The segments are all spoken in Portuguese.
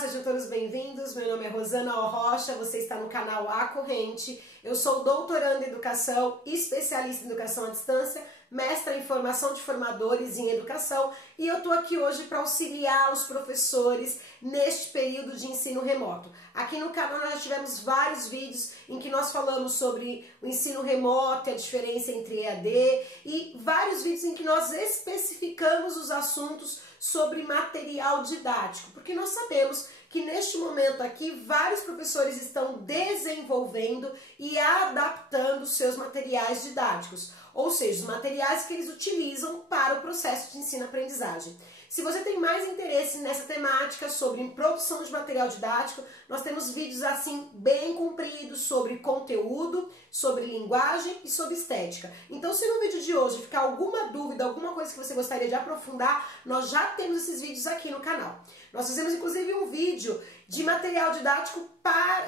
sejam todos bem-vindos. Meu nome é Rosana Rocha, você está no canal A Corrente. Eu sou doutoranda em educação, especialista em educação à distância, mestra em formação de formadores em educação e eu estou aqui hoje para auxiliar os professores neste período de ensino remoto. Aqui no canal nós já tivemos vários vídeos em que nós falamos sobre o ensino remoto e a diferença entre EAD e vários vídeos em que nós especificamos os assuntos sobre material didático, porque nós sabemos que neste momento aqui vários professores estão desenvolvendo e adaptando seus materiais didáticos, ou seja, os materiais que eles utilizam para o processo de ensino-aprendizagem. Se você tem mais interesse nessa temática sobre produção de material didático, nós temos vídeos assim bem compridos sobre conteúdo, sobre linguagem e sobre estética. Então, se no vídeo de hoje ficar alguma dúvida, alguma coisa que você gostaria de aprofundar, nós já temos esses vídeos aqui no canal. Nós fizemos inclusive um vídeo de material didático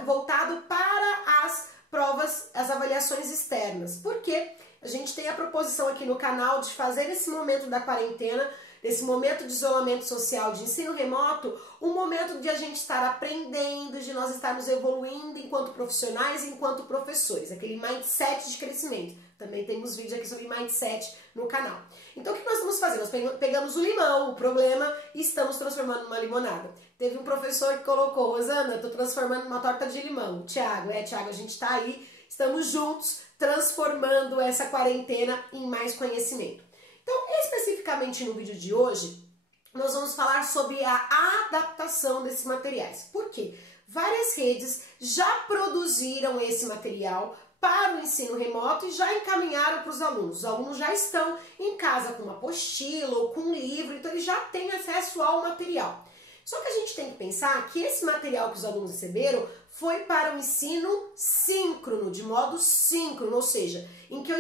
voltado para as provas, as avaliações externas. Por quê? A gente tem a proposição aqui no canal de fazer esse momento da quarentena, desse momento de isolamento social, de ensino remoto, um momento de a gente estar aprendendo, de nós estarmos evoluindo enquanto profissionais, enquanto professores, aquele mindset de crescimento. Também temos vídeo aqui sobre mindset no canal. Então o que nós vamos fazer? Nós pegamos o limão, o problema, e estamos transformando numa limonada. Teve um professor que colocou: Rosana, eu estou transformando numa torta de limão. Tiago, Tiago, a gente está aí, estamos juntos, transformando essa quarentena em mais conhecimento. Então, especificamente no vídeo de hoje, nós vamos falar sobre a adaptação desses materiais. Por quê? Várias redes já produziram esse material para o ensino remoto e já encaminharam para os alunos. Os alunos já estão em casa com uma apostila ou com um livro, então eles já têm acesso ao material. Só que a gente tem que pensar que esse material que os alunos receberam foi para o ensino síncrono, de modo síncrono, ou seja, em que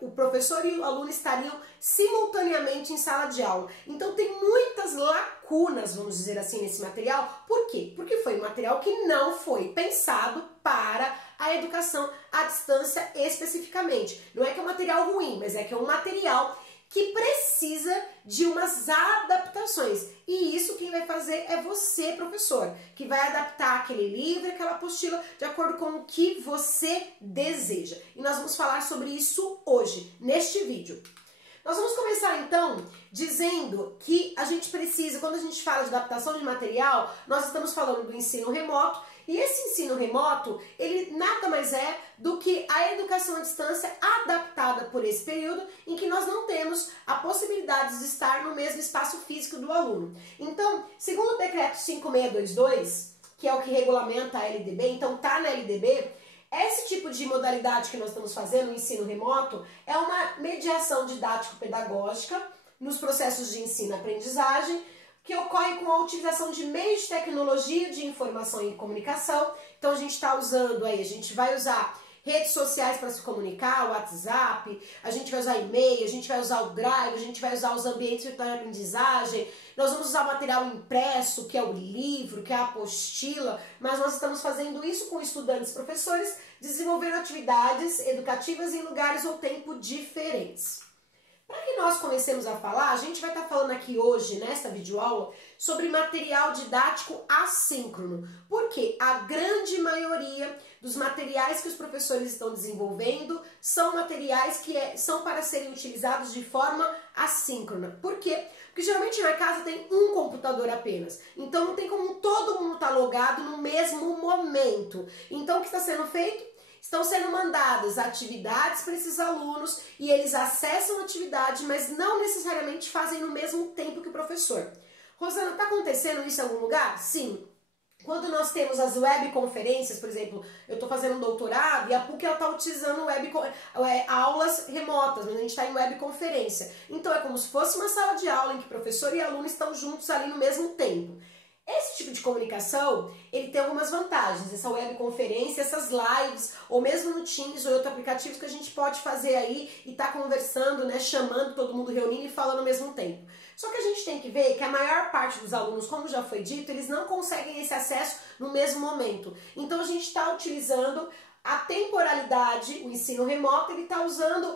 o professor e o aluno estariam simultaneamente em sala de aula. Então tem muitas lacunas, vamos dizer assim, nesse material. Por quê? Porque foi um material que não foi pensado para a educação à distância especificamente. Não é que é um material ruim, mas é que é um material que precisa de umas adaptações. E isso quem vai fazer é você, professor, que vai adaptar aquele livro, aquela apostila, de acordo com o que você deseja. E nós vamos falar sobre isso hoje, neste vídeo. Nós vamos começar então dizendo que a gente precisa, quando a gente fala de adaptação de material, nós estamos falando do ensino remoto, e esse ensino remoto, ele nada mais é do que a educação à distância adaptada por esse período em que nós não temos a possibilidade de estar no mesmo espaço físico do aluno. Então, segundo o decreto 5622, que é o que regulamenta a LDB, então tá na LDB, esse tipo de modalidade que nós estamos fazendo, o ensino remoto, é uma mediação didático-pedagógica nos processos de ensino-aprendizagem, que ocorre com a utilização de meios de tecnologia de informação e comunicação. Então a gente está usando aí, a gente vai usar redes sociais para se comunicar, o WhatsApp, a gente vai usar e-mail, a gente vai usar o Drive, a gente vai usar os ambientes virtuais de aprendizagem, nós vamos usar material impresso, que é o livro, que é a apostila, mas nós estamos fazendo isso com estudantes e professores, desenvolvendo atividades educativas em lugares ou tempo diferentes. Para que nós comecemos a falar, a gente vai estar falando aqui hoje, nesta videoaula, sobre material didático assíncrono. Porque a grande maioria dos materiais que os professores estão desenvolvendo são materiais que são para serem utilizados de forma assíncrona. Por quê? Porque geralmente na casa tem um computador apenas. Então não tem como todo mundo estar logado no mesmo momento. Então o que está sendo feito? Estão sendo mandadas atividades para esses alunos e eles acessam a atividade, mas não necessariamente fazem no mesmo tempo que o professor. Rosana, está acontecendo isso em algum lugar? Sim. Quando nós temos as webconferências, por exemplo, eu estou fazendo um doutorado e a PUC está utilizando aulas remotas, mas a gente está em webconferência. Então é como se fosse uma sala de aula em que professor e aluno estão juntos ali no mesmo tempo. Esse tipo de comunicação, ele tem algumas vantagens, essa webconferência, essas lives, ou mesmo no Teams ou outros aplicativos que a gente pode fazer aí e tá conversando, né, chamando todo mundo, reunindo e falando ao mesmo tempo. Só que a gente tem que ver que a maior parte dos alunos, como já foi dito, eles não conseguem esse acesso no mesmo momento. Então a gente está utilizando a temporalidade, o ensino remoto, ele está usando,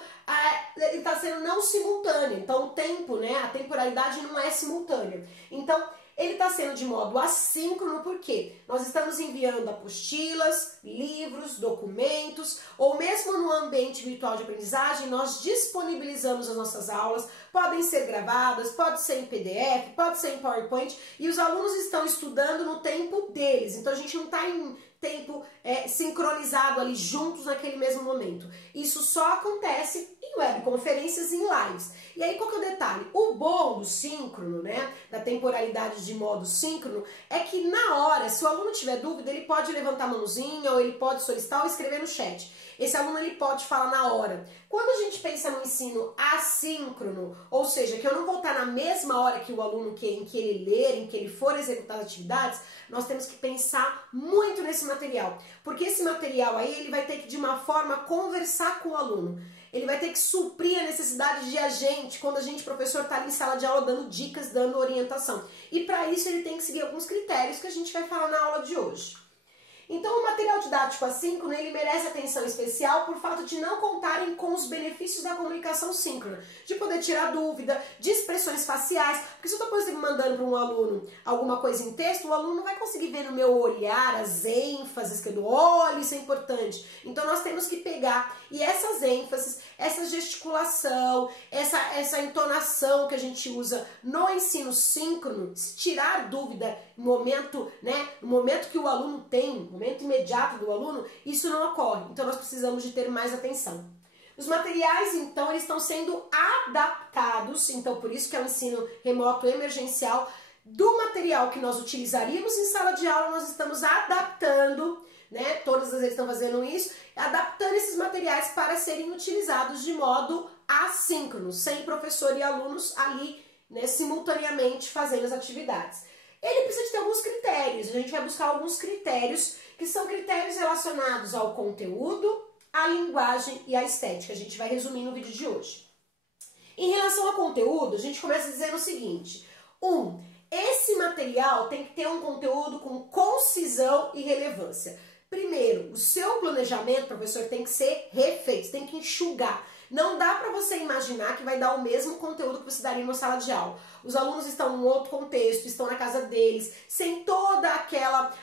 ele está sendo não simultâneo. Então o tempo, né, a temporalidade não é simultânea. Então Ele está sendo de modo assíncrono porque nós estamos enviando apostilas, livros, documentos, ou mesmo no ambiente virtual de aprendizagem, nós disponibilizamos as nossas aulas, podem ser gravadas, pode ser em PDF, pode ser em PowerPoint, e os alunos estão estudando no tempo deles, então a gente não está em tempo sincronizado ali juntos naquele mesmo momento. Isso só acontece em webconferências e em lives. E aí qual que é o detalhe? O bom do síncrono, né, da temporalidade de modo síncrono, é que na hora, se o aluno tiver dúvida, ele pode levantar a mãozinha, ou ele pode solicitar ou escrever no chat. Esse aluno ele pode falar na hora. Quando a gente pensa no ensino assíncrono, ou seja, que eu não vou estar na mesma hora que o aluno em que ele ler, em que ele for executar as atividades, nós temos que pensar muito nesse material. Porque esse material aí, ele vai ter que de uma forma conversar com o aluno. Ele vai ter que suprir a necessidade de a gente, quando a gente, professor, está ali em sala de aula dando dicas, dando orientação. E para isso ele tem que seguir alguns critérios que a gente vai falar na aula de hoje. Então o material didático assíncrono, ele merece atenção especial por fato de não contarem com os benefícios da comunicação síncrona, de poder tirar dúvida, de expressões faciais, porque se eu estou, por exemplo, mandando para um aluno alguma coisa em texto, o aluno não vai conseguir ver no meu olhar as ênfases, que eu dou, olha, isso é importante. Então nós temos que pegar, e essas ênfases, essa gesticulação, essa entonação que a gente usa no ensino síncrono, tirar dúvida no momento, né, no momento que o aluno tem, no momento imediato do aluno, isso não ocorre. Então nós precisamos de ter mais atenção. Os materiais, então, eles estão sendo adaptados, então por isso que é o ensino remoto emergencial, do material que nós utilizaríamos em sala de aula, nós estamos adaptando, né, todas as vezes estão fazendo isso, adaptando esses materiais para serem utilizados de modo assíncrono, sem professor e alunos ali, né, simultaneamente fazendo as atividades. Ele precisa de ter alguns critérios, a gente vai buscar alguns critérios, que são critérios relacionados ao conteúdo, à linguagem e à estética. A gente vai resumir no vídeo de hoje. Em relação ao conteúdo, a gente começa dizendo o seguinte: esse material tem que ter um conteúdo com concisão e relevância. Primeiro, o seu planejamento, professor, tem que ser refeito, tem que enxugar. Não dá para você imaginar que vai dar o mesmo conteúdo que você daria em uma sala de aula. Os alunos estão em outro contexto, estão na casa deles, sem toda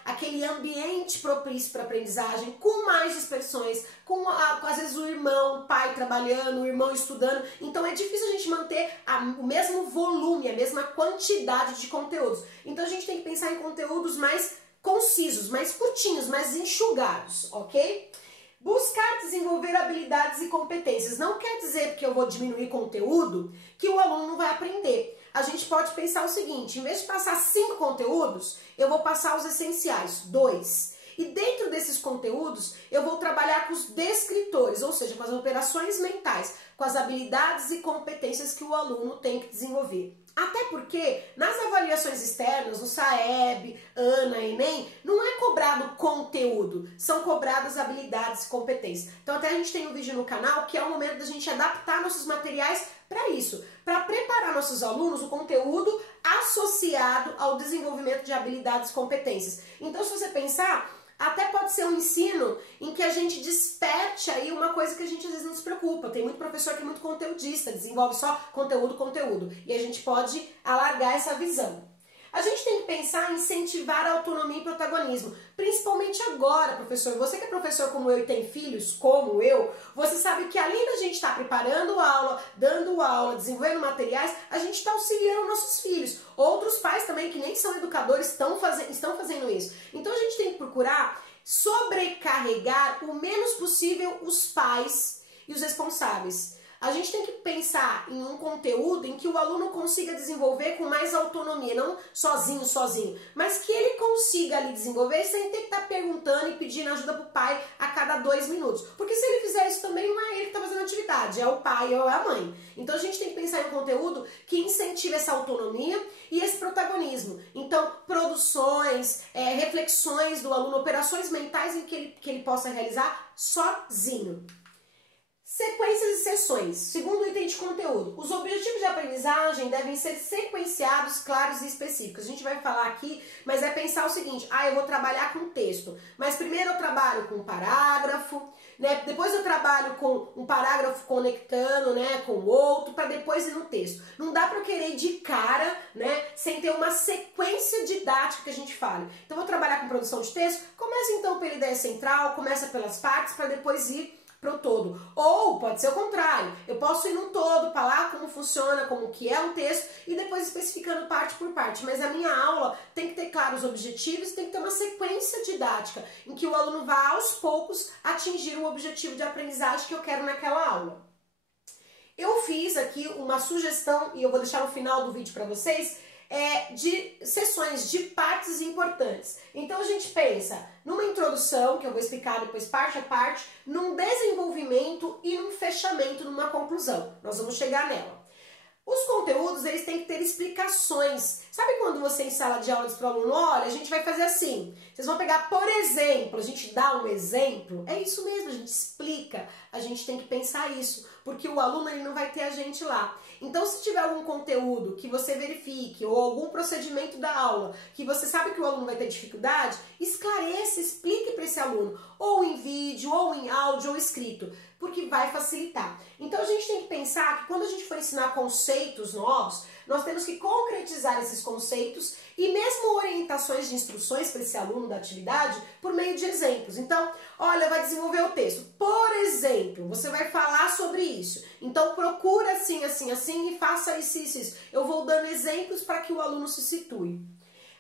aquele ambiente propício para aprendizagem, com mais dispersões, com às vezes o irmão, o pai trabalhando, o irmão estudando. Então é difícil a gente manter o mesmo volume, a mesma quantidade de conteúdos. Então a gente tem que pensar em conteúdos mais concisos, mais curtinhos, mais enxugados, ok? Buscar desenvolver habilidades e competências. Não quer dizer, porque eu vou diminuir conteúdo, que o aluno não vai aprender. A gente pode pensar o seguinte: em vez de passar 5 conteúdos, eu vou passar os essenciais, 2. E dentro desses conteúdos, eu vou trabalhar com os descritores, ou seja, com as operações mentais, com as habilidades e competências que o aluno tem que desenvolver. Até porque, nas avaliações externas, no SAEB, ANA, ENEM, não é cobrado conteúdo, são cobradas habilidades e competências. Então até a gente tem um vídeo no canal que é o momento da gente adaptar nossos materiais para isso, para preparar nossos alunos o conteúdo associado ao desenvolvimento de habilidades e competências. Então se você pensar, até pode ser um ensino em que a gente desperte aí uma coisa que a gente às vezes não se preocupa. Tem muito professor que é muito conteudista, desenvolve só conteúdo. E a gente pode alargar essa visão. A gente tem que pensar em incentivar a autonomia e protagonismo. Principalmente agora, professor. Você que é professor como eu e tem filhos como eu, você sabe que além da gente estar preparando aula, dando aula, desenvolvendo materiais, a gente está auxiliando nossos filhos. Outros pais também que nem são educadores estão fazendo isso. Então a gente tem que procurar sobrecarregar o menos possível os pais e os responsáveis. A gente tem que pensar em um conteúdo em que o aluno consiga desenvolver com mais autonomia, não sozinho, mas que ele consiga ali desenvolver sem ter que estar perguntando e pedindo ajuda para o pai a cada 2 minutos. Porque se ele fizer isso também, não é ele que está fazendo a atividade, é o pai ou é a mãe. Então a gente tem que pensar em um conteúdo que incentive essa autonomia e esse protagonismo. Então, produções, reflexões do aluno, operações mentais em que ele possa realizar sozinho. Sequências e sessões. Segundo item de conteúdo, os objetivos de aprendizagem devem ser sequenciados, claros e específicos. A gente vai falar aqui, mas é pensar o seguinte, eu vou trabalhar com texto, mas primeiro eu trabalho com um parágrafo, né? Depois eu trabalho com um parágrafo conectando, né, com o outro, para depois ir no texto. Não dá para eu querer ir de cara, né, sem ter uma sequência didática que a gente fale. Então eu vou trabalhar com produção de texto, começa então pela ideia central, começa pelas partes, para depois ir pro todo. Ou pode ser o contrário, eu posso ir no todo, falar como funciona, como que é um texto e depois especificando parte por parte, mas a minha aula tem que ter claros objetivos, tem que ter uma sequência didática em que o aluno vá aos poucos atingir o objetivo de aprendizagem que eu quero naquela aula. Eu fiz aqui uma sugestão e eu vou deixar no final do vídeo para vocês, de sessões de partes importantes. Então a gente pensa numa introdução, que eu vou explicar depois parte a parte, num desenvolvimento e num fechamento, numa conclusão. Nós vamos chegar nela. Os conteúdos, eles têm que ter explicações. Sabe quando você em sala de aula diz para o aluno, olha, a gente vai fazer assim, vocês vão pegar, por exemplo, a gente dá um exemplo, é isso mesmo, a gente explica, a gente tem que pensar isso, porque o aluno ele não vai ter a gente lá. Então, se tiver algum conteúdo que você verifique, ou algum procedimento da aula, que você sabe que o aluno vai ter dificuldade, esclareça, explique para esse aluno, ou em vídeo, ou em áudio, ou escrito, porque vai facilitar. Então, a gente tem que pensar que quando a gente for ensinar conceitos novos, nós temos que concretizar esses conceitos e mesmo orientações de instruções para esse aluno da atividade por meio de exemplos. Então, olha, vai desenvolver o texto. Por exemplo, você vai falar sobre isso. Então, procura assim, assim, assim e faça isso, isso, isso. Eu vou dando exemplos para que o aluno se situe.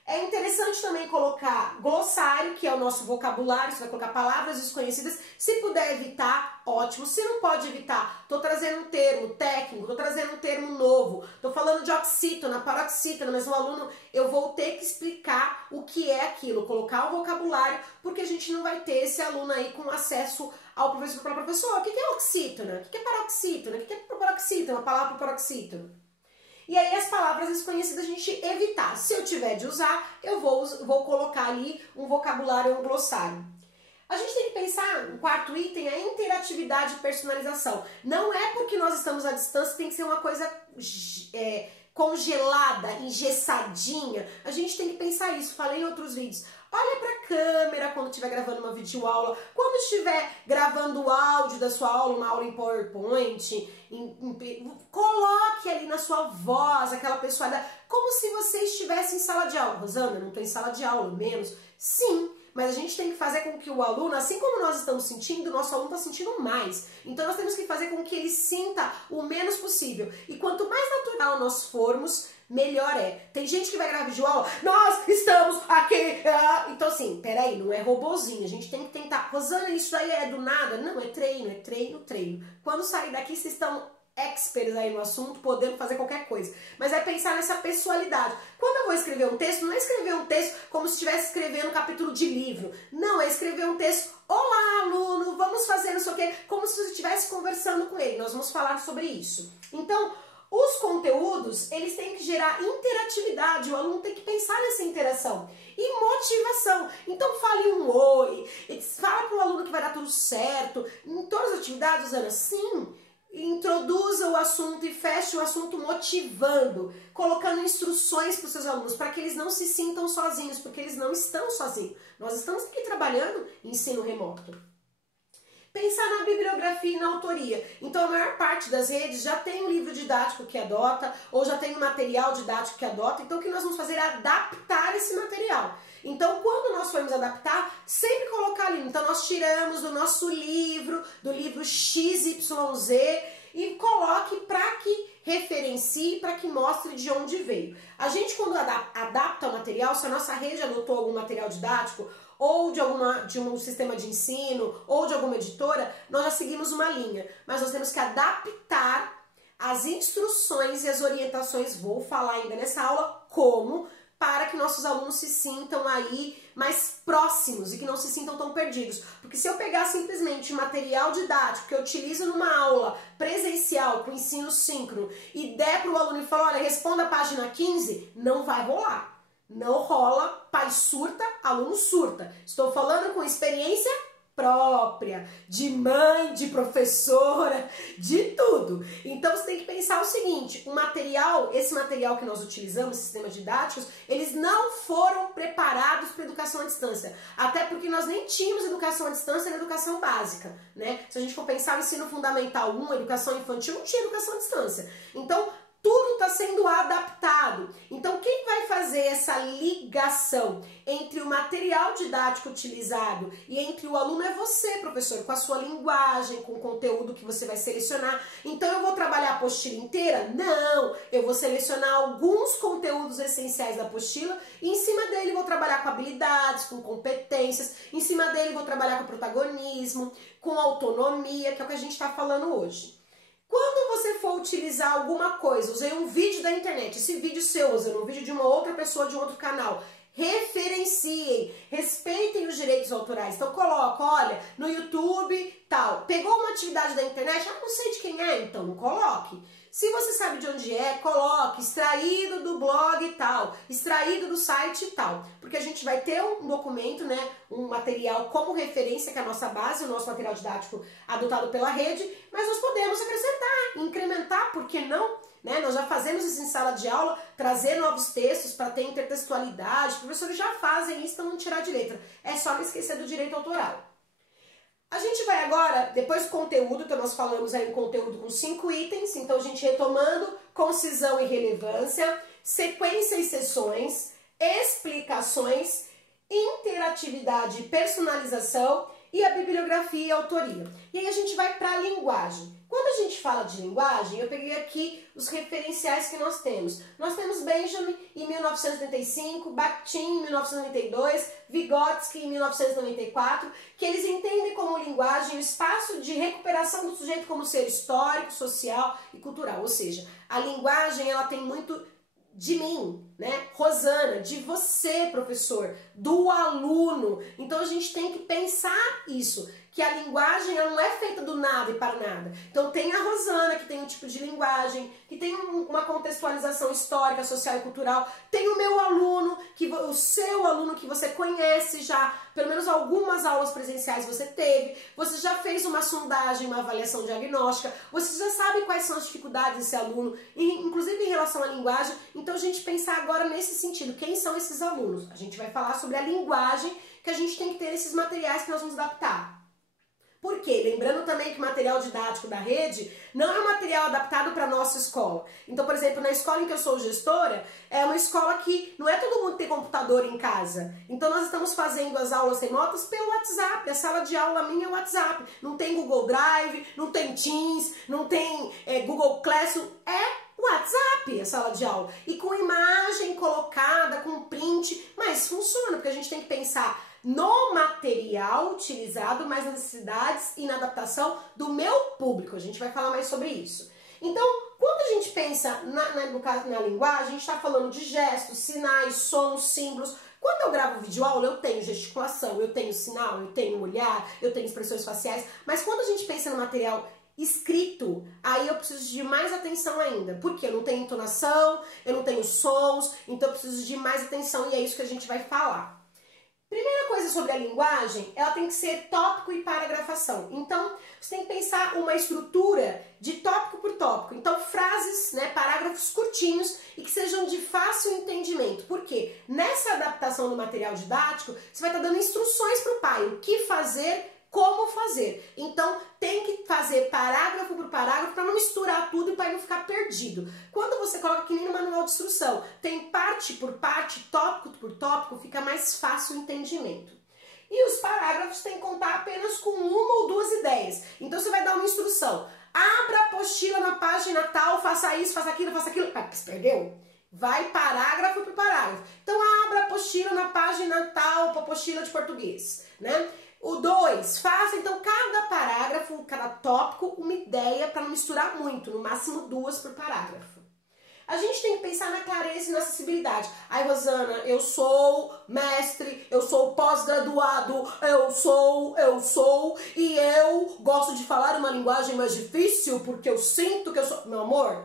É interessante também colocar glossário, que é o nosso vocabulário, você vai colocar palavras desconhecidas. Se puder evitar, ótimo. Se não pode evitar, estou trazendo um termo técnico, estou trazendo um termo novo, estou falando de oxítona, paroxítona, mas o aluno, eu vou ter que explicar o que é aquilo, colocar o vocabulário, porque a gente não vai ter esse aluno aí com acesso ao professor para professor. O que é oxítona? O que é paroxítona? O que é paroxítona? A palavra paroxítona. E aí as palavras desconhecidas a gente evitar. Se eu tiver de usar, eu vou colocar ali um vocabulário, um glossário. A gente tem que pensar, o quarto item, é interatividade e personalização. Não é porque nós estamos à distância, tem que ser uma coisa congelada, engessadinha. A gente tem que pensar isso, falei em outros vídeos. Olha para a câmera quando estiver gravando uma videoaula, quando estiver gravando o áudio da sua aula, uma aula em PowerPoint, coloque ali na sua voz aquela pessoa, como se você estivesse em sala de aula. Rosana, eu não estou em sala de aula, menos. Sim, mas a gente tem que fazer com que o aluno, assim como nós estamos sentindo, o nosso aluno está sentindo mais. Então nós temos que fazer com que ele sinta o menos possível. E quanto mais natural nós formos, melhor é. Tem gente que vai gravar vídeo aula, nós estamos aqui. Então assim, peraí, não é robozinho. A gente tem que tentar. Rosana, isso aí é do nada? Não, é treino, treino. Quando sair daqui, vocês estão experts aí no assunto, podendo fazer qualquer coisa. Mas é pensar nessa pessoalidade. Quando eu vou escrever um texto, não é escrever um texto como se estivesse escrevendo um capítulo de livro. Não, é escrever um texto, olá aluno, vamos fazer não sei o quê, como se você estivesse conversando com ele. Nós vamos falar sobre isso. Então, os conteúdos, eles têm que gerar interatividade, o aluno tem que pensar nessa interação. E motivação. Então fale um oi, fala para o aluno que vai dar tudo certo. Em todas as atividades, Ana, sim, introduza o assunto e feche o assunto motivando, colocando instruções para os seus alunos, para que eles não se sintam sozinhos, porque eles não estão sozinhos. Nós estamos aqui trabalhando em ensino remoto. Pensar na bibliografia e na autoria. Então a maior parte das redes já tem um livro didático que adota, ou já tem um material didático que adota, então o que nós vamos fazer é adaptar esse material. Então quando nós formos adaptar, sempre colocar ali, então nós tiramos do nosso livro, do livro XYZ, e coloque para que referencie, para que mostre de onde veio. A gente quando adapta o material, se a nossa rede adotou algum material didático, ou de um sistema de ensino, ou de alguma editora, nós já seguimos uma linha. Mas nós temos que adaptar as instruções e as orientações, vou falar ainda nessa aula, como, para que nossos alunos se sintam aí mais próximos e que não se sintam tão perdidos. Porque se eu pegar simplesmente o material didático que eu utilizo numa aula presencial com ensino síncrono e der para o aluno e falar, olha, responda a página 15, não vai rolar. Não rola, pai surta, aluno surta. Estou falando com experiência própria, de mãe, de professora, de tudo. Então você tem que pensar o seguinte, esse material que nós utilizamos, sistemas didáticos, eles não foram preparados para educação à distância. Até porque nós nem tínhamos educação à distância na educação básica, né? Se a gente for pensar no ensino fundamental 1, educação infantil, não tinha educação à distância. Então, tudo está sendo adaptado. Então, quem vai fazer essa ligação entre o material didático utilizado e entre o aluno é você, professor, com a sua linguagem, com o conteúdo que você vai selecionar. Então, eu vou trabalhar a apostila inteira? Não! Eu vou selecionar alguns conteúdos essenciais da apostila e em cima dele vou trabalhar com habilidades, com competências, em cima dele vou trabalhar com protagonismo, com autonomia, que é o que a gente está falando hoje. Quando você for utilizar alguma coisa, usei um vídeo da internet, esse vídeo seu, usando um vídeo de uma outra pessoa de um outro canal, referenciem, respeitem os direitos autorais. Então coloca, olha, no YouTube, tal, pegou uma atividade da internet, não sei de quem é, então não coloque. Se você sabe de onde é, coloque, extraído do blog tal, extraído do site tal, porque a gente vai ter um documento, né, um material como referência, que é a nossa base, o nosso material didático adotado pela rede, mas nós podemos acrescentar, incrementar, por que não? Né? Nós já fazemos isso em sala de aula, trazer novos textos para ter intertextualidade, os professores já fazem isso para não tirar de letra, é só não esquecer do direito autoral. A gente vai agora, depois do conteúdo, então nós falamos aí um conteúdo com 5 itens, então a gente retomando, concisão e relevância, sequência e sessões, explicações, interatividade e personalização e a bibliografia e a autoria. E aí a gente vai para a linguagem. Quando a gente fala de linguagem, eu peguei aqui os referenciais que nós temos. Nós temos Benjamin em 1985, Bakhtin em 1992, Vygotsky em 1994, que eles entendem como linguagem o espaço de recuperação do sujeito como ser histórico, social e cultural. Ou seja, a linguagem ela tem muito de mim, né? Rosana, de você, professor, do aluno. Então a gente tem que pensar isso, que a linguagem ela não é feita do nada e para nada. Então tem a Rosana, que tem um tipo de linguagem, que tem uma contextualização histórica, social e cultural. Tem o meu aluno, o seu aluno que você conhece já, pelo menos algumas aulas presenciais você teve, você já fez uma sondagem, uma avaliação diagnóstica, você já sabe quais são as dificuldades desse aluno, inclusive em relação à linguagem. Então a gente pensar agora nesse sentido, quem são esses alunos? A gente vai falar sobre a linguagem que a gente tem que ter nesses materiais que nós vamos adaptar. Por quê? Lembrando também que o material didático da rede não é um material adaptado para a nossa escola. Então, por exemplo, na escola em que eu sou gestora, é uma escola que não é todo mundo que tem computador em casa. Então, nós estamos fazendo as aulas remotas pelo WhatsApp. A sala de aula minha é o WhatsApp. Não tem Google Drive, não tem Teams, não tem Google Classroom. É WhatsApp a sala de aula. E com imagem colocada, com print, mas funciona, porque a gente tem que pensar no material utilizado, mas nas necessidades e na adaptação do meu público. A gente vai falar mais sobre isso. Então, quando a gente pensa na linguagem, a gente está falando de gestos, sinais, sons, símbolos. Quando eu gravo videoaula, eu tenho gesticulação, eu tenho sinal, eu tenho olhar, eu tenho expressões faciais, mas quando a gente pensa no material escrito, aí eu preciso de mais atenção ainda, porque eu não tenho entonação, eu não tenho sons, então eu preciso de mais atenção e é isso que a gente vai falar. Primeira coisa sobre a linguagem, ela tem que ser tópico e paragrafação. Então, você tem que pensar uma estrutura de tópico por tópico. Então, frases, né, parágrafos curtinhos e que sejam de fácil entendimento. Por quê? Nessa adaptação do material didático, você vai estar dando instruções para o pai, o que fazer, como fazer. Então, tem que fazer parágrafo por parágrafo para não misturar tudo e para não ficar perdido. Quando você coloca que nem no manual de instrução, tem parte por parte, tópico por tópico, fica mais fácil o entendimento. E os parágrafos tem que contar apenas com uma ou duas ideias. Então, você vai dar uma instrução. Abra a apostila na página tal, faça isso, faça aquilo, faça aquilo. Ah, se perdeu? Vai parágrafo por parágrafo. Então, abra a apostila na página tal, apostila de português, né? O 2, faça então cada parágrafo, cada tópico, uma ideia para não misturar muito, no máximo 2 por parágrafo. A gente tem que pensar na clareza e na acessibilidade. Ai, Rosana, eu sou mestre, eu sou pós-graduado, e eu gosto de falar uma linguagem mais difícil porque eu sinto que eu sou... Meu amor,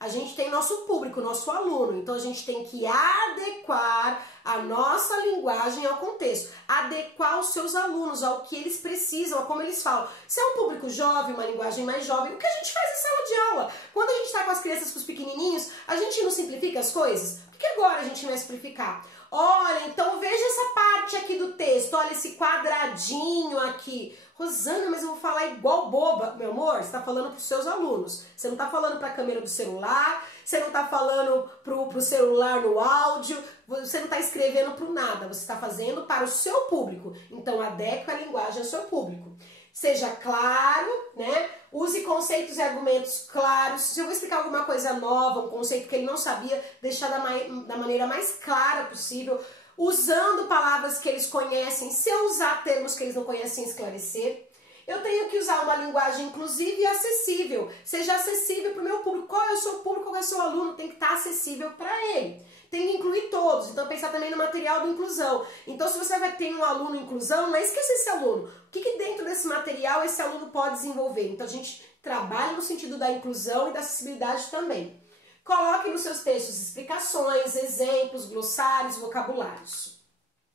A gente tem nosso público, nosso aluno, então a gente tem que adequar a nossa linguagem ao contexto, adequar os seus alunos ao que eles precisam, a como eles falam. Se é um público jovem, uma linguagem mais jovem, o que a gente faz em sala de aula? Quando a gente está com as crianças, com os pequenininhos, a gente não simplifica as coisas? Por que agora a gente vai simplificar? Olha, então veja essa parte aqui do texto, olha esse quadradinho aqui. Rosana, mas eu vou falar igual boba. Meu amor, você está falando para os seus alunos. Você não está falando para a câmera do celular, você não está falando para o celular no áudio, você não está escrevendo para nada. Você está fazendo para o seu público. Então, adeque a linguagem ao seu público. Seja claro, né? Use conceitos e argumentos claros. Se eu vou explicar alguma coisa nova, um conceito que ele não sabia, deixar da maneira mais clara possível, usando palavras que eles conhecem, se eu usar termos que eles não conhecem, esclarecer. Eu tenho que usar uma linguagem inclusiva e acessível. Seja acessível para o meu público. Qual é o seu público, qual é o seu aluno? Tem que estar acessível para ele. Tem que incluir todos. Então, pensar também no material de inclusão. Então, se você vai ter um aluno inclusão, não é esquecer esse aluno. O que dentro desse material esse aluno pode desenvolver? Então, a gente trabalha no sentido da inclusão e da acessibilidade também. Coloque nos seus textos explicações, exemplos, glossários, vocabulários.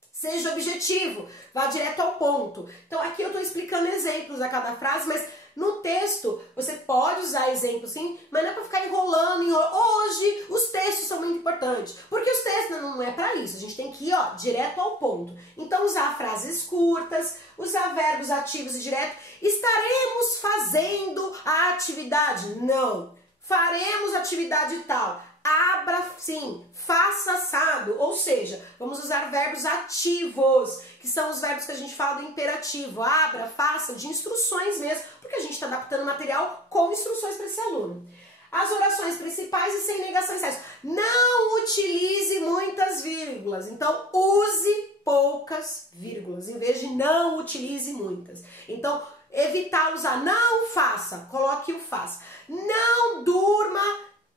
Seja objetivo, vá direto ao ponto. Então aqui eu estou explicando exemplos a cada frase, mas no texto você pode usar exemplos sim, mas não é para ficar enrolando. Hoje os textos são muito importantes, porque os textos não é para isso, a gente tem que ir direto ao ponto. Então usar frases curtas, usar verbos ativos e diretos. Estaremos fazendo a atividade? Não. Faremos atividade tal. Abra sim, faça assado, ou seja, vamos usar verbos ativos, que são os verbos que a gente fala do imperativo. Abra, faça, de instruções mesmo, porque a gente está adaptando o material com instruções para esse aluno. As orações principais e sem negação excesso. Não utilize muitas vírgulas, então use poucas vírgulas, em vez de não utilize muitas. Então, evitar usar não faça, coloque o faça. Não durma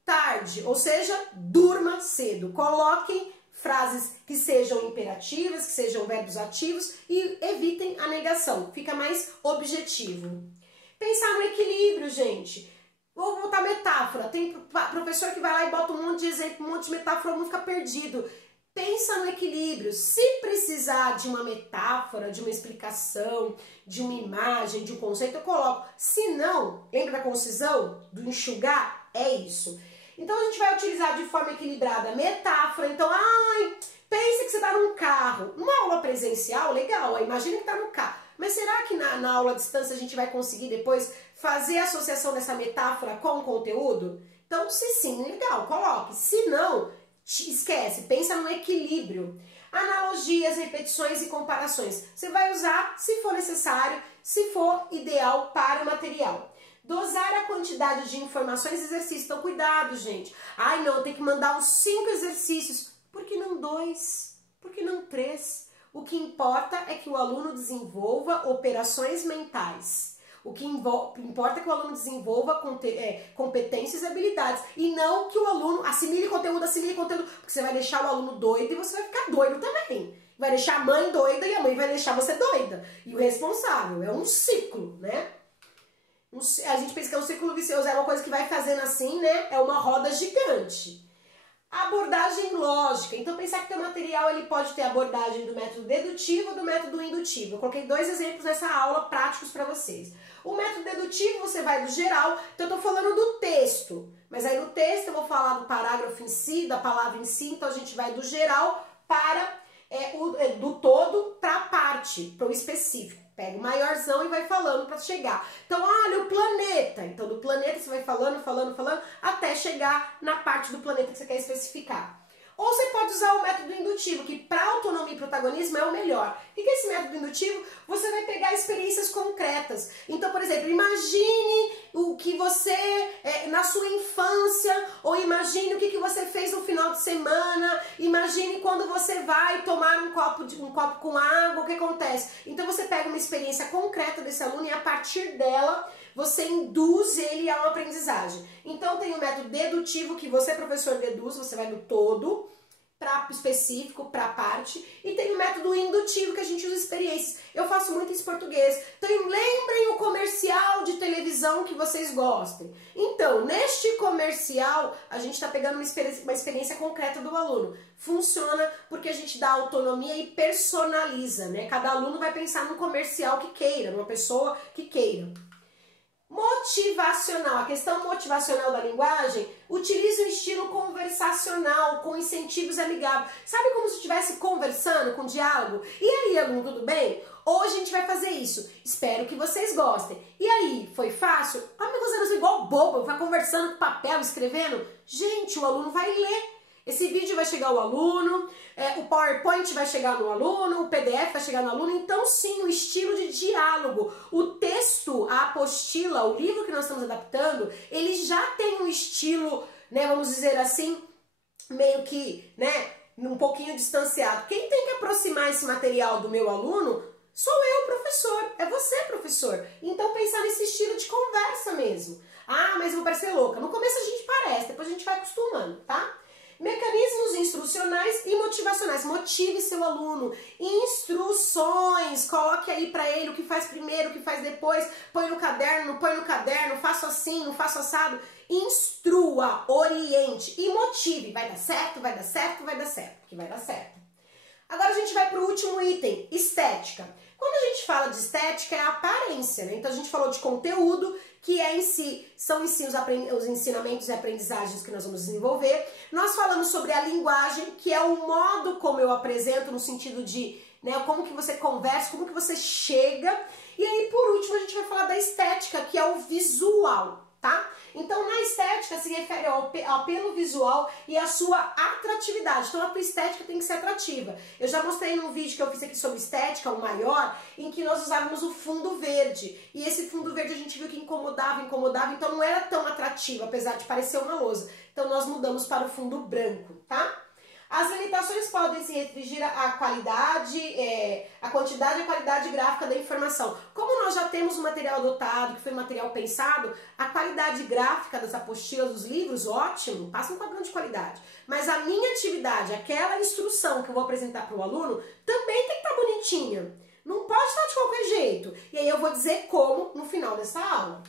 tarde, ou seja, durma cedo. Coloquem frases que sejam imperativas, que sejam verbos ativos e evitem a negação. Fica mais objetivo. Pensar no equilíbrio, gente. Vou botar metáfora. Tem professor que vai lá e bota um monte de exemplo, um monte de metáfora, não fica perdido. Pensa no equilíbrio. Se precisar de uma metáfora, de uma explicação, de uma imagem, de um conceito, eu coloco. Se não, lembra da concisão, do enxugar? É isso. Então a gente vai utilizar de forma equilibrada metáfora. Então, pensa que você está num carro. Uma aula presencial, legal, imagina que está no carro. Mas será que na aula à distância a gente vai conseguir depois fazer a associação dessa metáfora com o conteúdo? Então, se sim, legal, coloque. Se não, esquece, pensa no equilíbrio. Analogias, repetições e comparações. Você vai usar se for necessário, se for ideal para o material. Dosar a quantidade de informações e exercícios. Então, cuidado, gente. Ai, não, tem que mandar uns 5 exercícios. Por que não 2? Por que não 3? O que importa é que o aluno desenvolva operações mentais. O que importa é que o aluno desenvolva competências e habilidades. E não que o aluno assimile conteúdo, porque você vai deixar o aluno doido e você vai ficar doido também. Vai deixar a mãe doida e a mãe vai deixar você doida. E o responsável. É um ciclo, né? A gente pensa que é um círculo vicioso, é uma coisa que vai fazendo assim, né? É uma roda gigante. Abordagem lógica. Então, pensar que o material ele pode ter abordagem do método dedutivo ou do método indutivo. Eu coloquei 2 exemplos nessa aula práticos para vocês. O método dedutivo, você vai do geral. Então, eu tô falando do texto. Mas aí no texto eu vou falar do parágrafo em si, da palavra em si. Então, a gente vai do geral para do todo para a parte, para o específico. Pega o maiorzão e vai falando para chegar. Então, olha, o planeta. Então, do planeta você vai falando, até chegar na parte do planeta que você quer especificar. Ou você pode usar o método indutivo, que para autonomia e protagonismo é o melhor. O que é esse método indutivo? Você vai pegar experiências concretas. Então, por exemplo, imagine o que você, na sua infância, ou imagine o que você fez no final de semana, imagine quando você vai tomar um copo com água, o que acontece? Então, você pega uma experiência concreta desse aluno e a partir dela, você induz ele a uma aprendizagem. Então, tem o método dedutivo, que você, professor, deduz, você vai no todo. para específico, para parte, e tem o método indutivo, que a gente usa experiências. Eu faço muito isso em português. Então, lembrem o comercial de televisão que vocês gostem. Então, neste comercial, a gente está pegando uma experiência concreta do aluno. Funciona porque a gente dá autonomia e personaliza, né? Cada aluno vai pensar num comercial que queira, numa pessoa que queira. Motivacional, a questão motivacional da linguagem, utilize um estilo conversacional, com incentivos amigáveis. Sabe como se estivesse conversando, com diálogo? E aí, aluno, tudo bem? Hoje a gente vai fazer isso. Espero que vocês gostem. E aí, foi fácil? Amigos, eles igual bobo, vai conversando com papel, escrevendo. Gente, o aluno vai ler. Esse vídeo vai chegar ao aluno, o PowerPoint vai chegar no aluno, o PDF vai chegar no aluno. Então, sim, o estilo de diálogo, o texto, a apostila, o livro que nós estamos adaptando, ele já tem um estilo, né, vamos dizer assim, meio que, né, um pouquinho distanciado. Quem tem que aproximar esse material do meu aluno sou eu, professor. É você, professor. Então, pensar nesse estilo de conversa mesmo. Ah, mas eu vou parecer louca. No começo a gente parece, depois a gente vai acostumando, tá? Mecanismos instrucionais e motivacionais. Motive seu aluno. Instruções. Coloque aí para ele o que faz primeiro, o que faz depois. Põe no caderno, faço assim, não faço assado. Instrua, oriente e motive. Vai dar certo, vai dar certo, vai dar certo. Que vai dar certo. Agora a gente vai para o último item, estética. Quando a gente fala de estética, é a aparência, né? Então a gente falou de conteúdo, que é em si, são em si os ensinamentos e aprendizagens que nós vamos desenvolver. Nós falamos sobre a linguagem, que é o modo como eu apresento, no sentido de, né, como que você conversa, como que você chega. E aí, por último, a gente vai falar da estética, que é o visual, tá? Então, na estética se refere ao apelo visual e à sua atratividade. Então, a tua estética tem que ser atrativa. Eu já mostrei num vídeo que eu fiz aqui sobre estética, o maior, em que nós usávamos o fundo verde. E esse fundo verde a gente viu que incomodava, então não era tão atrativo, apesar de parecer uma lousa. Então, nós mudamos para o fundo branco, tá? As limitações podem se restringir à qualidade, a quantidade e a qualidade gráfica da informação. Como nós já temos um material adotado, que foi um material pensado, a qualidade gráfica das apostilas, dos livros, ótimo, passa um padrão de qualidade. Mas a minha atividade, aquela instrução que eu vou apresentar para o aluno, também tem que estar bonitinha. Não pode estar de qualquer jeito. E aí eu vou dizer como no final dessa aula.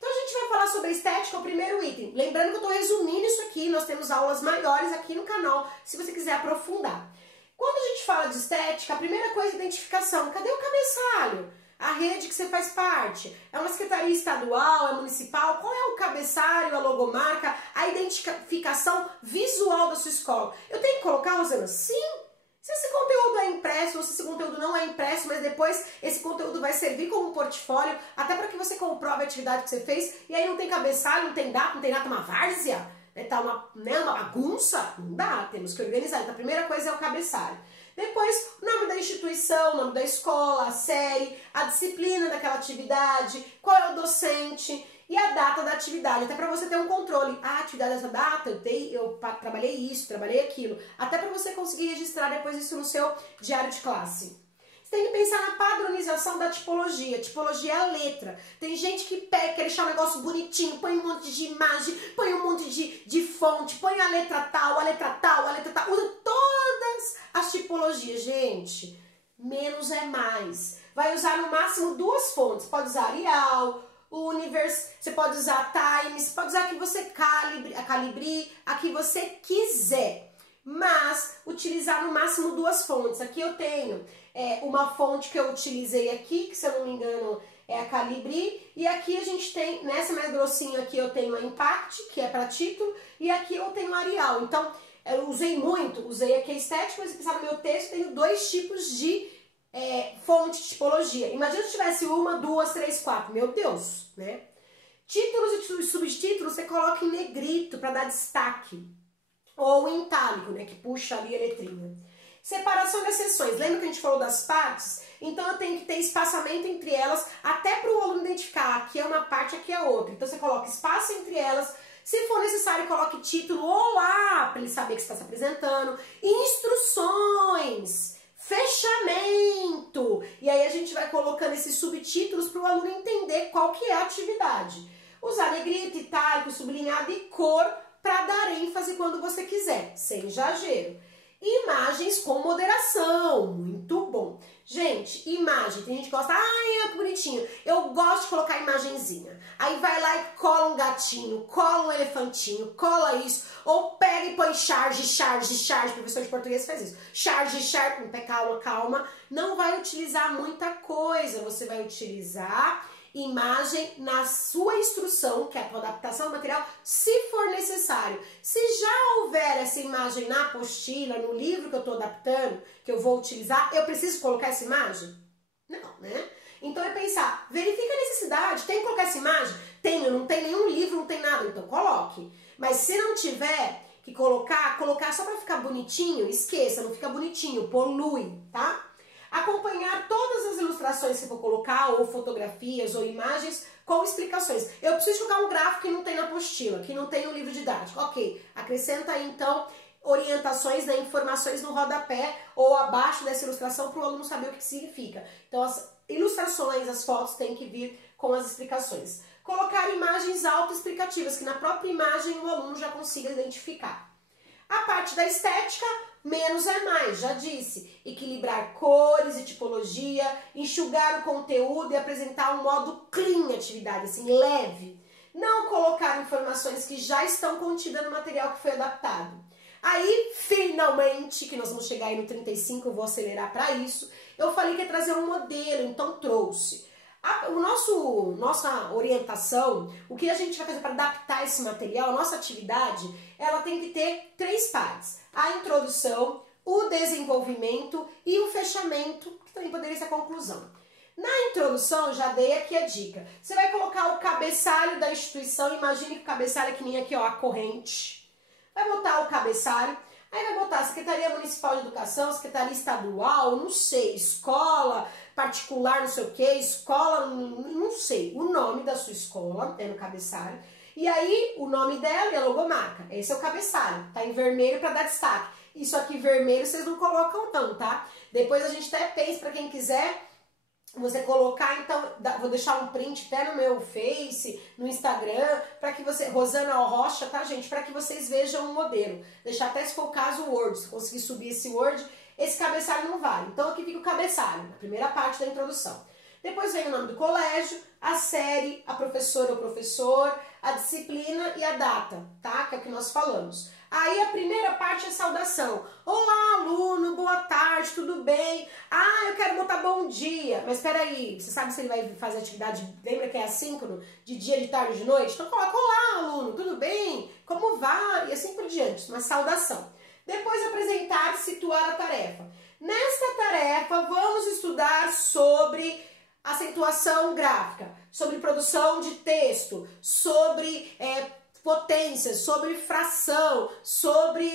Então a gente vai falar sobre a estética, o primeiro item. Lembrando que eu estou resumindo isso aqui, nós temos aulas maiores aqui no canal, se você quiser aprofundar. Quando a gente fala de estética, a primeira coisa é identificação. Cadê o cabeçalho? A rede que você faz parte? É uma secretaria estadual, é municipal? Qual é o cabeçalho, a logomarca, a identificação visual da sua escola? Eu tenho que colocar, Rosana? Sim! Se esse conteúdo é impresso ou se esse conteúdo não é impresso, mas depois esse conteúdo vai servir como um portfólio, até para que você comprove a atividade que você fez, e aí não tem cabeçalho, não tem data, não tem nada, uma várzea, tá uma bagunça, não dá, temos que organizar. Então a primeira coisa é o cabeçalho. Depois, o nome da instituição, o nome da escola, a série, a disciplina daquela atividade, qual é o docente e a data da atividade, até para você ter um controle. A atividade dessa data, eu trabalhei isso, trabalhei aquilo, até para você conseguir registrar depois isso no seu diário de classe. Você tem que pensar na padronização da tipologia. Tipologia é a letra. Tem gente que quer deixar um negócio bonitinho, põe um monte de imagem, põe um monte de fonte, põe a letra tal, a letra tal, a letra tal, usa todas as tipologias. Gente, menos é mais. Vai usar no máximo 2 fontes. Pode usar Arial, Universe, você pode usar Times, pode usar a que você calibre, a que você quiser. Mas utilizar no máximo 2 fontes. Aqui eu tenho uma fonte que eu utilizei aqui, que se eu não me engano é a Calibri, e aqui a gente tem, nessa mais grossinha aqui eu tenho a Impact, que é para título, e aqui eu tenho a Arial. Então eu usei aqui a estética, mas se pensar no meu texto, tenho 2 tipos de fonte de tipologia. Imagina se tivesse 1, 2, 3, 4, meu Deus, né? Títulos e subtítulos você coloca em negrito para dar destaque, ou em itálico, né, que puxa ali a letrinha. Separação das seções. Lembra que a gente falou das partes? Então eu tenho que ter espaçamento entre elas, até para o aluno identificar, aqui é uma parte, aqui é outra. Então você coloca espaço entre elas. Se for necessário, coloque título Olá, para ele saber que você está se apresentando. Instruções, fechamento. E aí a gente vai colocando esses subtítulos para o aluno entender qual que é a atividade. Usar negrito, itálico, sublinhado e cor para dar ênfase quando você quiser, sem exagero. Imagens com moderação, muito bom. Gente, imagem, tem gente que gosta, ai, é bonitinho. Eu gosto de colocar imagenzinha. Aí vai lá e cola um gatinho, cola um elefantinho, cola isso. Ou pega e põe charge, professor de português faz isso. Charge, calma, calma. Não vai utilizar muita coisa, você vai utilizar imagem na sua instrução, que é a tua adaptação do material, se for necessário. Se já houver essa imagem na apostila, no livro que eu estou adaptando, que eu vou utilizar, eu preciso colocar essa imagem? Não, né? Então é pensar, verifica a necessidade, tem que colocar essa imagem? Tenho, não tem nenhum livro, não tem nada, então coloque. Mas se não tiver que colocar só para ficar bonitinho, esqueça, não fica bonitinho, polui, tá? Acompanhar todas as ilustrações que eu vou colocar, ou fotografias, ou imagens, com explicações. Eu preciso colocar um gráfico que não tem na apostila, que não tem no livro didático. Ok, acrescenta aí então orientações, né, informações no rodapé ou abaixo dessa ilustração para o aluno saber o que significa. Então as ilustrações, as fotos têm que vir com as explicações. Colocar imagens autoexplicativas, que na própria imagem o aluno já consiga identificar. A parte da estética, menos é mais, já disse. Equilibrar cores e tipologia, enxugar o conteúdo e apresentar um modo clean atividade, assim, leve. Não colocar informações que já estão contidas no material que foi adaptado. Aí, finalmente, que nós vamos chegar aí no 35, eu vou acelerar para isso, eu falei que ia trazer um modelo, então trouxe. Nossa orientação, o que a gente vai fazer para adaptar esse material, a nossa atividade, ela tem que ter 3 partes. A introdução, o desenvolvimento e o fechamento, que também poderia ser a conclusão. Na introdução, já dei aqui a dica. Você vai colocar o cabeçalho da instituição, imagine que o cabeçalho é que nem aqui, ó, a corrente. Vai botar o cabeçalho, aí vai botar Secretaria Municipal de Educação, Secretaria Estadual, não sei, escola particular, não sei o que, escola, não sei, o nome da sua escola é no cabeçalho. E aí, o nome dela e a logomarca. Esse é o cabeçalho, tá em vermelho para dar destaque. Isso aqui vermelho vocês não colocam não, tá? Depois a gente até pensa para quem quiser você colocar, então, vou deixar um print até no meu Face, no Instagram, para que você, Rosana Rocha, tá, gente? Para que vocês vejam o modelo. Deixar até, se for o caso, o Word. Se conseguir subir esse Word, esse cabeçalho não vale. Então, aqui fica o cabeçalho, na primeira parte da introdução. Depois vem o nome do colégio, a série, a professora ou professor, a disciplina e a data, tá? Que é o que nós falamos. Aí a primeira parte é saudação. Olá, aluno, boa tarde, tudo bem? Ah, eu quero botar bom dia. Mas espera aí, você sabe se ele vai fazer atividade, lembra que é assíncrono, de dia, de tarde, de noite? Então coloca, olá, aluno, tudo bem? Como vai? E assim por diante, uma saudação. Depois apresentar, situar a tarefa. Nesta tarefa, vamos estudar sobre acentuação gráfica, sobre produção de texto, sobre potências, sobre fração, sobre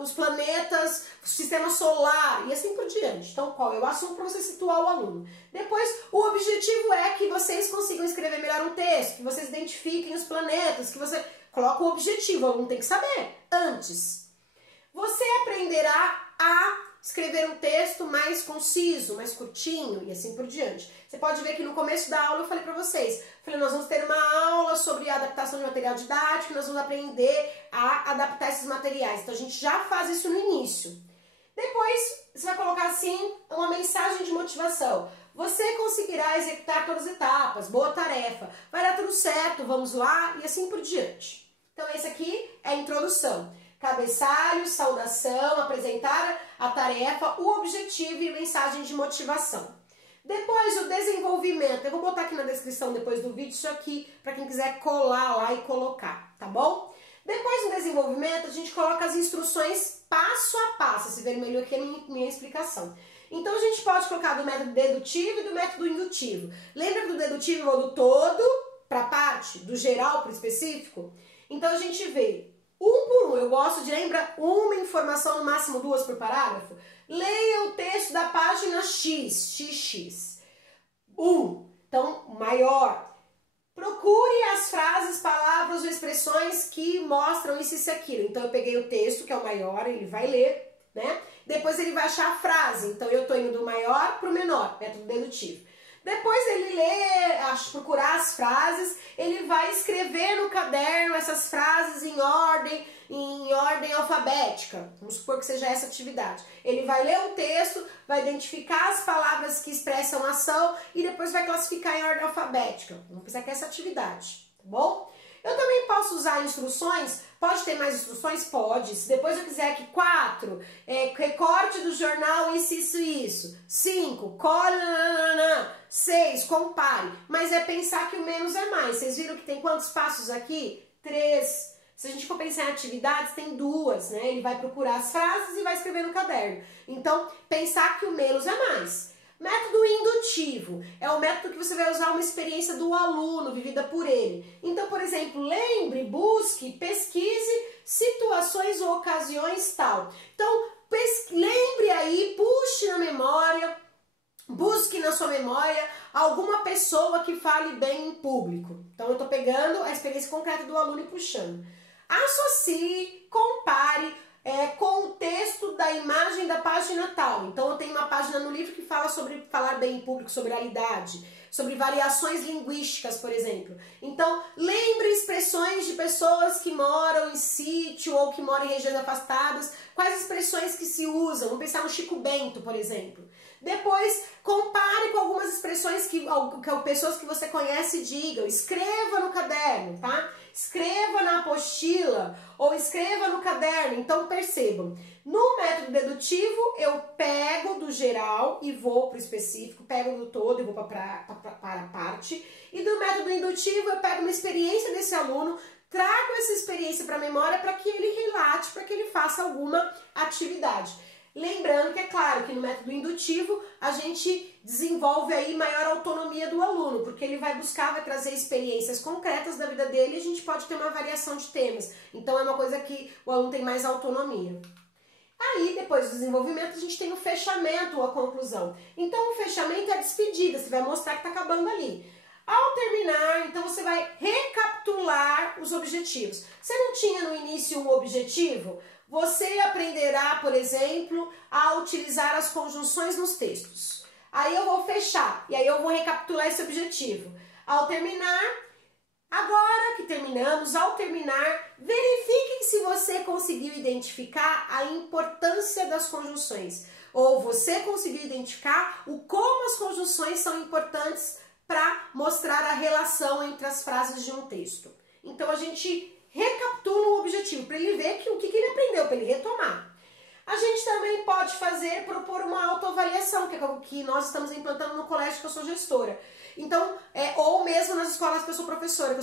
os planetas, o sistema solar e assim por diante. Então, qual é o assunto para você situar o aluno? Depois, o objetivo é que vocês consigam escrever melhor um texto, que vocês identifiquem os planetas, que você coloca o objetivo, o aluno tem que saber antes. Você aprenderá a escrever um texto mais conciso, mais curtinho e assim por diante. Você pode ver que no começo da aula eu falei para vocês, nós vamos ter uma aula sobre a adaptação de material didático, nós vamos aprender a adaptar esses materiais. Então a gente já faz isso no início. Depois você vai colocar assim uma mensagem de motivação. Você conseguirá executar todas as etapas, boa tarefa, vai dar tudo certo, vamos lá e assim por diante. Então esse aqui é a introdução. Cabeçalho, saudação, apresentar a tarefa, o objetivo e mensagem de motivação. Depois o desenvolvimento, eu vou botar aqui na descrição depois do vídeo isso aqui, para quem quiser colar lá e colocar, tá bom? Depois do desenvolvimento a gente coloca as instruções passo a passo, esse vermelho aqui é minha explicação. Então a gente pode colocar do método dedutivo e do método indutivo. Lembra que do dedutivo eu vou do todo para a parte, do geral para o específico? Então a gente vê um por um, eu gosto de lembrar uma informação, no máximo 2 por parágrafo. Leia o texto da página X, XX. Então, maior. Procure as frases, palavras ou expressões que mostram isso e aquilo. Então, eu peguei o texto, que é o maior, ele vai ler, né? Depois ele vai achar a frase. Então, eu estou indo do maior para o menor, método dedutivo. Depois ele lê, procurar as frases, ele vai escrever no caderno essas frases em ordem alfabética. Vamos supor que seja essa atividade. Ele vai ler o texto, vai identificar as palavras que expressam ação e depois vai classificar em ordem alfabética. Vamos pensar que é essa atividade, tá bom? Eu também posso usar instruções. Pode ter mais instruções? Pode. Se depois eu quiser que 4, recorte do jornal isso. 5, cole, 6, compare. Mas é pensar que o menos é mais. Vocês viram que tem quantos passos aqui? 3. Se a gente for pensar em atividades, tem 2, né? Ele vai procurar as frases e vai escrever no caderno. Então, pensar que o menos é mais. Método indutivo é o método que você vai usar uma experiência do aluno vivida por ele. Então, por exemplo, lembre, busque, pesquise situações ou ocasiões tal. Então, lembre aí, puxe na memória, busque na sua memória alguma pessoa que fale bem em público. Então, eu estou pegando a experiência concreta do aluno e puxando. Associe, compare com o texto da imagem da página tal. Então, eu tenho uma página no livro que fala sobre falar bem em público, sobre oralidade, sobre variações linguísticas, por exemplo. Então, lembre expressões de pessoas que moram em sítio ou que moram em regiões afastadas. Quais expressões que se usam? Vamos pensar no Chico Bento, por exemplo. Depois, compare com algumas expressões que pessoas que você conhece digam. Escreva no caderno, tá? Escreva na apostila ou escreva no caderno. Então, percebam. No método dedutivo, eu pego do geral e vou para o específico, pego do todo e vou para a parte. E do método indutivo, eu pego uma experiência desse aluno, trago essa experiência para a memória para que ele relate, para que ele faça alguma atividade. Lembrando que é claro que no método indutivo a gente desenvolve aí maior autonomia do aluno, porque ele vai buscar, vai trazer experiências concretas da vida dele e a gente pode ter uma variação de temas. Então é uma coisa que o aluno tem mais autonomia. Aí, depois do desenvolvimento, a gente tem o fechamento ou a conclusão. Então, o fechamento é a despedida, você vai mostrar que está acabando ali. Ao terminar, então você vai recapitular os objetivos. Você não tinha no início um objetivo? Você aprenderá, por exemplo, a utilizar as conjunções nos textos. Aí eu vou fechar, e aí eu vou recapitular esse objetivo. Ao terminar, agora que terminamos, ao terminar, verifique se você conseguiu identificar a importância das conjunções. Ou você conseguiu identificar como as conjunções são importantes para mostrar a relação entre as frases de um texto. Então a gente recapitula o objetivo, para ele ver o que ele aprendeu, para ele retomar. A gente também pode propor uma autoavaliação, que é o que nós estamos implantando no colégio que eu sou gestora. Então, ou mesmo nas escolas que eu sou professora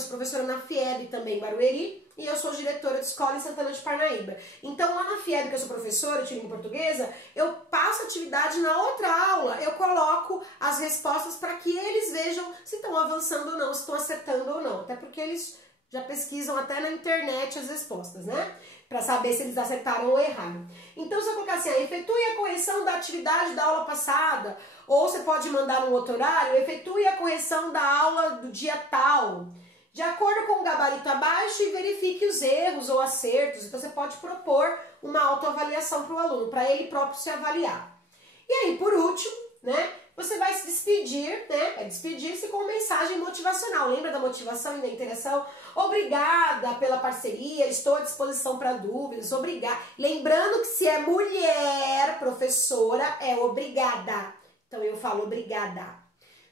na FIEB também, em Barueri, e eu sou diretora de escola em Santana de Parnaíba. Então, lá na FIEB, que eu sou professora, de língua portuguesa, eu passo atividade na outra aula, eu coloco as respostas para que eles vejam se estão avançando ou não, se estão acertando ou não. Até porque eles já pesquisam até na internet as respostas, né? Para saber se eles acertaram ou erraram. Então, se eu colocar assim, efetue a correção da atividade da aula passada, ou você pode mandar no outro horário, efetue a correção da aula do dia tal, de acordo com o gabarito abaixo e verifique os erros ou acertos. Então, você pode propor uma autoavaliação para o aluno, para ele próprio se avaliar. E aí, por último, né? Você vai se despedir, né? Vai despedir-se com mensagem motivacional. Lembra da motivação e da interação? Obrigada pela parceria, estou à disposição para dúvidas, obrigada. Lembrando que se é mulher, professora, é obrigada. Então eu falo obrigada.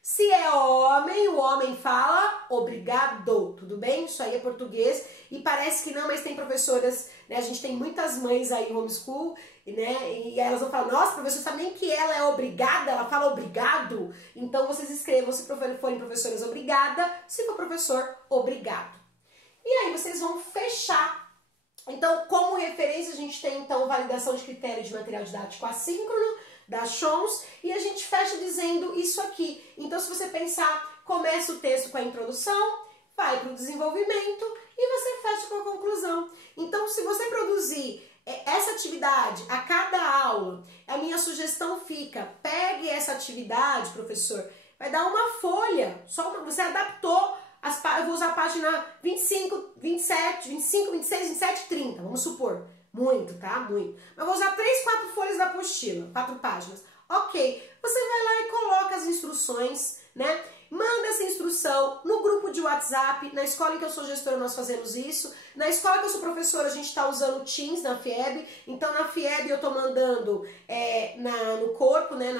Se é homem, o homem fala obrigado, tudo bem? Isso aí é português e parece que não, mas tem professoras, né? A gente tem muitas mães aí em homeschool, né? E elas vão falar, nossa, professor, sabe nem que ela é obrigada, ela fala obrigado. Então vocês escrevam, se forem professoras, obrigada, se for professor, obrigado. E aí vocês vão fechar. Então, como referência, a gente tem então validação de critério de material didático assíncrono, da Chons, e a gente fecha dizendo isso aqui. Então, se você pensar, começa o texto com a introdução, vai para o desenvolvimento e você fecha com a conclusão. Então, se você produzir essa atividade a cada aula, a minha sugestão fica, pegue essa atividade, professor, vai dar uma folha, você adaptou, eu vou usar a página 25, 27, 25, 26, 27, 30, vamos supor. Muito, tá? Muito. Mas vou usar 3, 4 folhas da apostila, 4 páginas. Ok, você vai lá e coloca as instruções, né? Manda essa instrução no grupo de WhatsApp. Na escola em que eu sou gestora nós fazemos isso. Na escola que eu sou professora a gente está usando o Teams na FIEB. Então na FIEB eu estou mandando no corpo, né,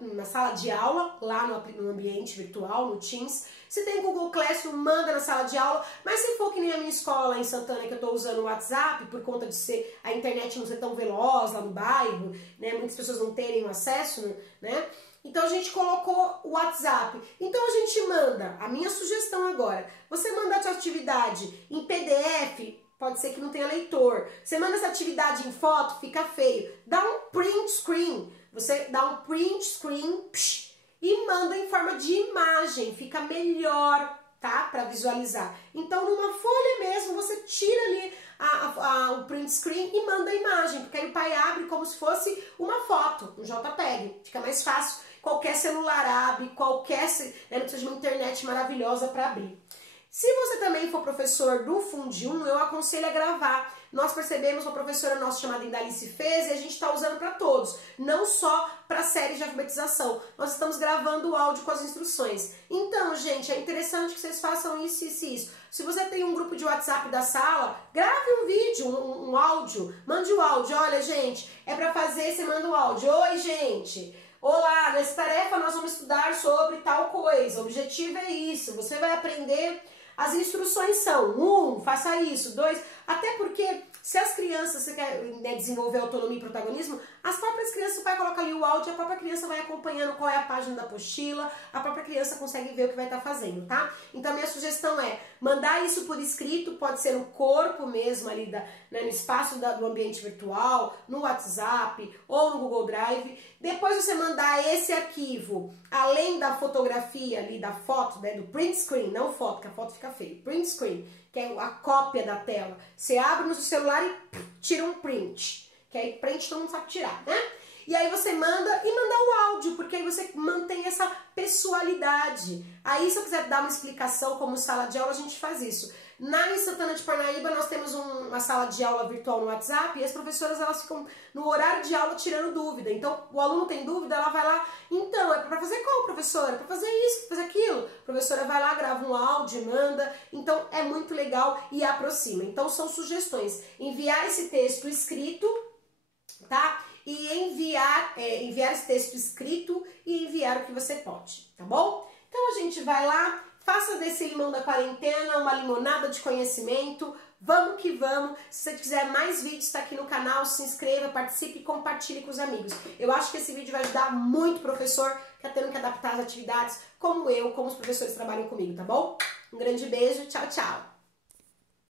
na sala de aula, lá no ambiente virtual, no Teams. Se tem Google Classroom, manda na sala de aula. Mas se for que nem a minha escola em Santana, que eu estou usando o WhatsApp, por conta de ser a internet não ser tão veloz lá no bairro, né, muitas pessoas não terem acesso, né? Então a gente colocou o WhatsApp. Então a gente manda, a minha sugestão agora, você manda a sua atividade em PDF, pode ser que não tenha leitor. Você manda essa atividade em foto, fica feio. Dá um print screen, você dá um print screen e manda em forma de imagem, fica melhor, tá? Para visualizar. Então numa folha mesmo, você tira ali o print screen e manda a imagem, porque aí o pai abre como se fosse uma foto, um JPEG, fica mais fácil. Qualquer celular abre, não precisa de uma internet maravilhosa para abrir. Se você também for professor do Fundi1, eu aconselho a gravar. Nós percebemos, uma professora nossa chamada Indalice fez, e a gente está usando para todos, não só para séries de alfabetização. Nós estamos gravando o áudio com as instruções. Então, gente, é interessante que vocês façam isso, isso e isso. Se você tem um grupo de WhatsApp da sala, grave um vídeo, um áudio, mande o áudio. Olha, gente, é para fazer, você manda o áudio. Oi, gente. Olá, nessa tarefa nós vamos estudar sobre tal coisa, o objetivo é isso, você vai aprender, as instruções são, faça isso, 2, até porque se as crianças, você quer desenvolver autonomia e protagonismo, as próprias crianças vai colocar ali o áudio, a própria criança vai acompanhando qual é a página da apostila, a própria criança consegue ver o que vai estar fazendo, tá? Então minha sugestão é mandar isso por escrito, pode ser no corpo mesmo ali, no espaço do ambiente virtual, no WhatsApp ou no Google Drive. Depois você mandar esse arquivo, além da fotografia ali, da foto, né, do print screen, não foto, que a foto fica feia, print screen, que é a cópia da tela. Você abre no seu celular e tira um print, que aí print todo mundo sabe tirar, né? E aí você manda o áudio, porque aí você mantém essa pessoalidade. Aí se eu quiser dar uma explicação como sala de aula, a gente faz isso. Em Santana de Parnaíba nós temos uma sala de aula virtual no WhatsApp e as professoras elas ficam no horário de aula tirando dúvida. Então o aluno tem dúvida, ela vai lá, então é para fazer qual, professora? É para fazer isso, para fazer aquilo. A professora vai lá, grava um áudio, manda. Então é muito legal e aproxima. Então são sugestões. Enviar esse texto escrito, tá? E enviar esse texto escrito e enviar o que você pode, tá bom? Então a gente vai lá, faça desse limão da quarentena uma limonada de conhecimento, vamos que vamos. Se você quiser mais vídeos, está aqui no canal, se inscreva, participe e compartilhe com os amigos. Eu acho que esse vídeo vai ajudar muito o professor que está tendo que adaptar as atividades, como eu, como os professores trabalham comigo, tá bom? Um grande beijo, tchau, tchau!